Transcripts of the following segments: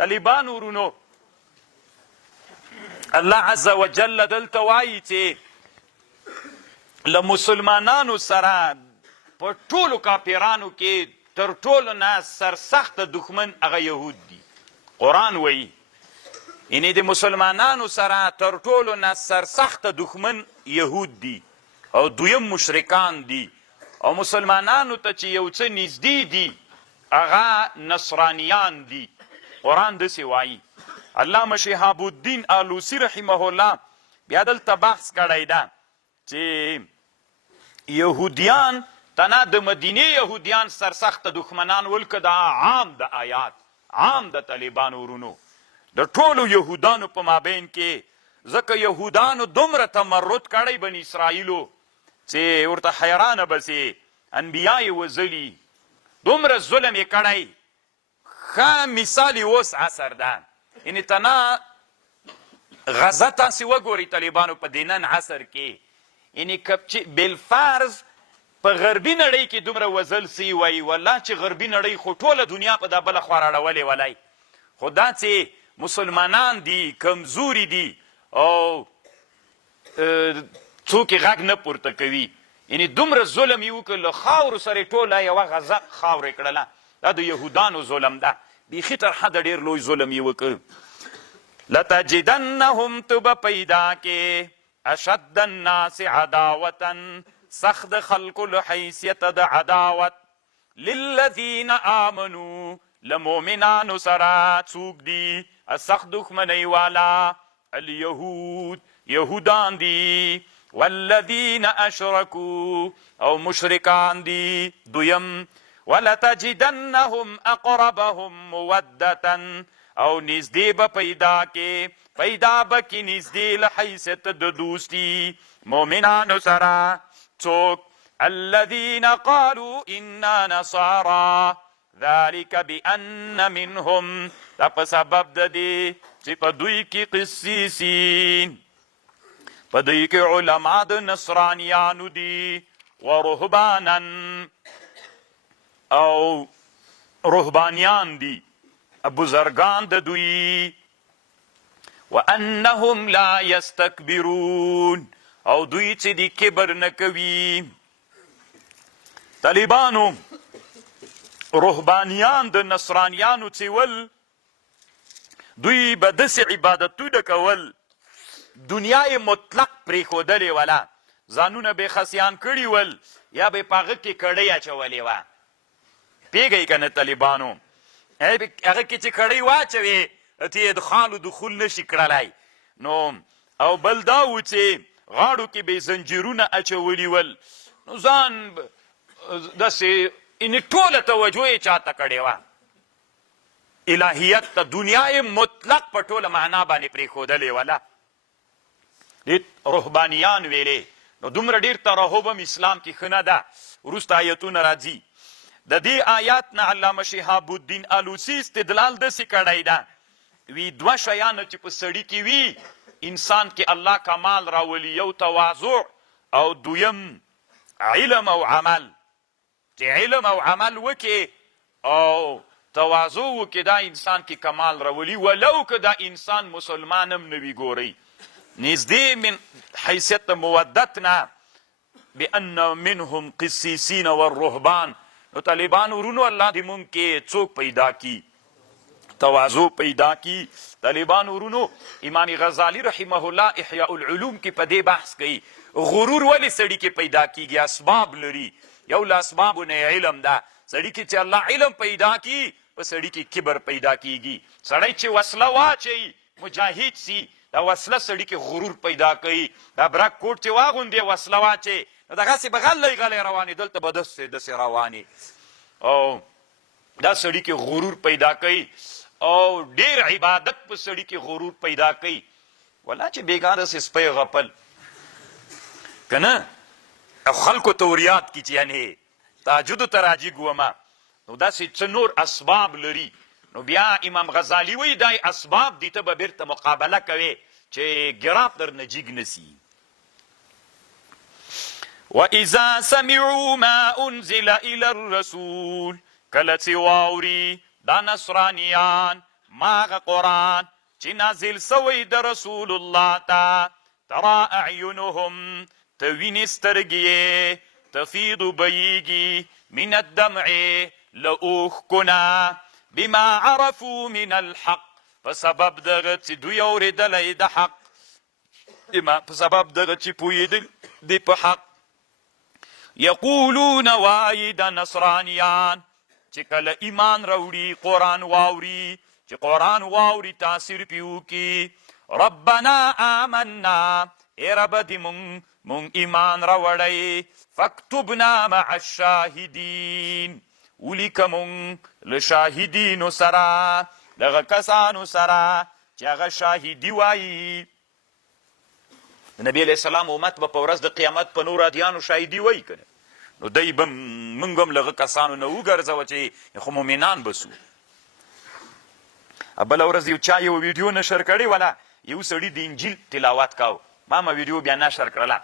طالبانو ورونو الله عز وجل دلته وایي چې له مسلمانانو سره په ټولو کافرانو کې تر ټولو نه سرسخته دښمن هغه یهود دي. قرآن وایي یعنې د مسلمانانو سره تر ټولو نه سرسخته دښمن یهود دي او دویم مشرکان دي او مسلمانانو ته چې یو څه نږدې دي هغه نصرانیان دي. قرآن داسې وایي. علامه شهاب الدین آلوسی رحمه الله بیا دلته بحث کړی ده چې یهودیان تنه د مدینې یهودیان سرسخته دښمنان ول که دا عام د آیات عام د طالبانو ورونو د ټولو یهودانو په مابین کې ځکه یهودانو دومره تمرد کړی بني اسرائیلو چې ورته حیرانه بسې انبیا یې وژلي دومره ظلم یې کړی. ښه مثال یې اوس عصر ده یعنې تنه غزه تاسې وګورئ طالبانو په دې نن عصر کې یعنې که چې بالفرض په غربي نړۍ کې دومره وژل سوي وایي والله چې غربي نړۍ خو ټوله دنیا په دا بله خوا راړولې ولای خو دا چې مسلمانان دي کمزوري دي او څوک یې غږ نه پورته کوي یعنې دومره ظلم یې وکړ له خاورو سره یې ټوله یوه غزه خاوره یې کړله. دا د یهودانو ظلم ده بیخي تر حده ډېر لوی ظلم یې وکړ. لتجدنهم ته به پیدا کې اشد الناس عداوة سخت د خلکو له حیثیته د عداوت للذین آمنوا لمؤمنانو سره څوک دي سخت دښمنۍ والا الیهود یهودان دي والذین اشرکوا او مشرکان دي. دویم ولتجدنهم اقربهم مودة او نږدې به پیدا کې پیدا به کې نږدې له حیثیت د دوستي مؤمنانو سره څوک الذین قالوا انا نصارى ذلك بأن منهم دا په سبب د دې چې په دوی کې قسیسین په دوی کې علما د نصرانیانو دي ورهبانا او رهبانیان دي بزرگان د دوی وانهم لا یستکبرون او دوی چې دی کبر نه کوي. طالبانو رهبانیان د نصرانیانو چې ول دوی به داسې عبادتونه کول دنیا یې مطلق پرېښودلې وله ځانونه به خسیان کړي ول یا به په هغه کې کړۍ اچولې وه پیږئ که نه طالبانو هغه کې چې کړۍ واچوې ته یې دخال و دخول نشي کړلی نو او بل دا و چې غاړو کې به زنجیرونه اچولي ول نو ځان داسې یعنې ټوله توجه یې چاته کړې وه الهیت ته دنیا یې مطلق په ټوله معنا باندې پرېښودلې وله دې رهبانیان ویلې نو دومره ډېر ترهب هم اسلام کې ښه نه ده. وروسته آیتونه راځي د دې آیات نه علامه شهاب الدین آلوسی استدلال داسې کړی ده وی دوه شیانه چې په سړي کې وي انسان کې الله کمال راولي یو تواضع او دویم علم او عمل چې علم او عمل وکې او تواضع وکې دا انسان کې کمال راولي ولو که دا انسان مسلمان هم نه وي ګورئ نږدې من حیثیت مودت نه بأن منهم قسیسین والرهبان نو طالبان ورونو الله دې مونږ کې څوک پیدا کی تواضع پیدا کی. طالبان ورونو امام غزالی رحمه الله احیاء العلوم کې په دې بحث کوي غرور ولې سړي کې پیدا کیږي اسباب لري یو له اسبابو نه علم ده سړي کې چې الله علم پیدا کی په سړي کې کبر پیدا کیږي. سړی چې وسله واچوي مجاهد سي دا وسله سړي کې غرور پیدا کوي دا برک کوټ چې واغوندې وسله واچوي نو دغسې به غلی غلی روانې دلته به داسې روانې او دا سړي کې غرور پیدا کوي او ډېر عبادت په سړي کې غرور پیدا کوي ولا چې بېګا داسې سپی غپل که نه او خلکو ته وریاد کي چې یعنې تهجدو ته راجي ګومه نو داسې څه نور اسباب لري نو بیا امام غزالی وایي دا اسباب دي ته به بیرته مقابله کوې چې ګراب درنه جیګ نسي. وَإِذَا سَمِعُوا مَا أُنزِلَ إِلَى الرَّسُولِ کله چې واوري دا نصرانیان ماغه قرآن چې نازل سوی د رسول الله ته ترا اعینهم ته وینې سترګې یې تفیض بیږي من الدمع له اوښکو نه بما عرفوا من الحق په سبب دغه چې دوی اورېدلی د حق په سبب دغه چې پوهېدل دی په حق یقولون وایي د نصرانیان چې کله ایمان راوړي قرآن واوري چې قرآن واوري تاثیر پې وکړي ربنا آمنا ای رب دې مونږ ایمان راوړی فاکتبنا مع الشاهدین ولیکه مونږ له شاهدینو سره دغه کسانو سره چې هغه شاهدي وایي د نبی علیه السلام امت به په ورځ د قیامت په نور ادیانو شاهدي وایي که نو دی به موږ هم له هغه کسانو نه وګرځوه چې خو مؤمنان به سو بله ورځ یو چا یو ویډیو نشر کړې وله یو سړي د انجیل تلاوت کاو ما ویډیو بیا نشر کړله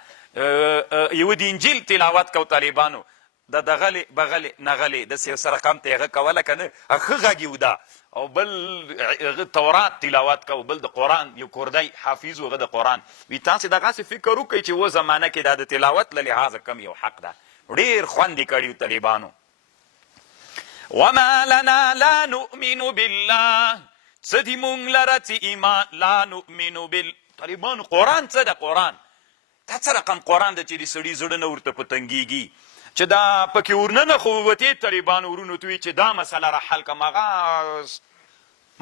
یو د انجیل تلاوت کو طالبانو د دغلې بغلې نغلې داسې یو سره قام ته هغه کوله که نه ښه غږ یې وده او بل تورات تلاوت کو بل د قرآن یو کوردی حافظ و هغه د قرآن وي تاسې دغسې فکر وکړئ چې و زمانه کې دا د تلاوت له لحاظه کم یو حق ده ډېر خوند یې کړي طالبانو وما لنا لا نؤمن بالله څه دي مونږ لره چې ایمان لا نؤمن طالبانو قرآن څه ده قرآن دا څه رقم قرآن ده چې د سړي زړه نه ورته په تنګېږي چې دا پکې ورننه خو ووتې طالبانو ورونو ته وي چې دا مسله را حل کړم هغه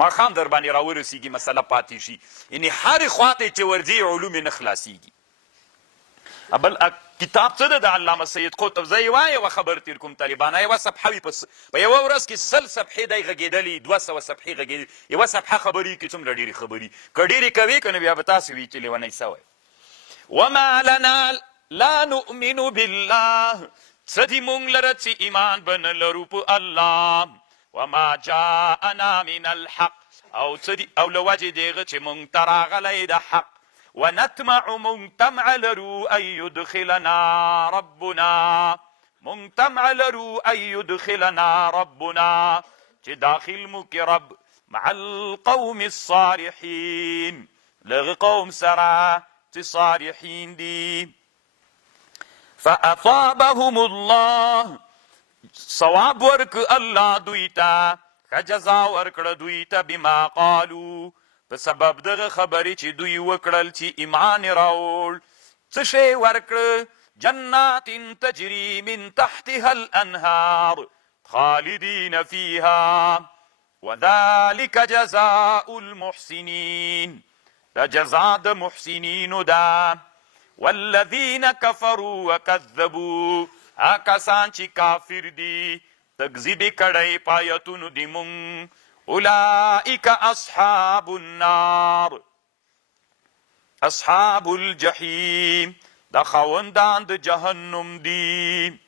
ماښام در باندې راورسېږي مسله پاتې شي یعنې هرې خواته چې ورځي علوم یې نه خلاصېږي بل کتاب څه ده د علامه سید قطب زه یوه خبر تیر کوم طالبانه یوه صفحه وي په یوه ورځ کې 100 صفحې دی غږېدلي 200 صفحې غږېدلي یوه صفحه خبرې کې څومره ډېرې خبرې که ډېرې کوې که نه بیا به تاسې وي چې لیونی سوی وما لنا لا نؤمن بالله څه دي مونږ لره چې ایمان به نه لرو په الله وما جاءنا من الحق او څه دي او له وجې د هغه چې مونږ ته راغلی د حق ونطمع مونږ طمع لرو ان یدخلنا ربنا مونږ طمع لرو ان یدخلنا ربنا چې داخل مو کې رب مع القوم الصالحین لغه قوم سره چې صالحین دي فاصابهم الله ثواب ورک الله دوی ته ښه جزا ورکړه دوی ته بما قالو په سبب دغه خبرې چې دوی وکړل چې ایمان راوړ څه شی ورکړه جنات تجري من تحتها الانهار خالدین فيها وذلك جزاء المحسنین دا جزا د محسنینو ده والذین کفروا وکذبوا کسان چې کافر دي تکذیب کړی په آیتونو د مونږ اولئک اصحاب النار اصحاب الجحیم دا خاوندان د جهنم دي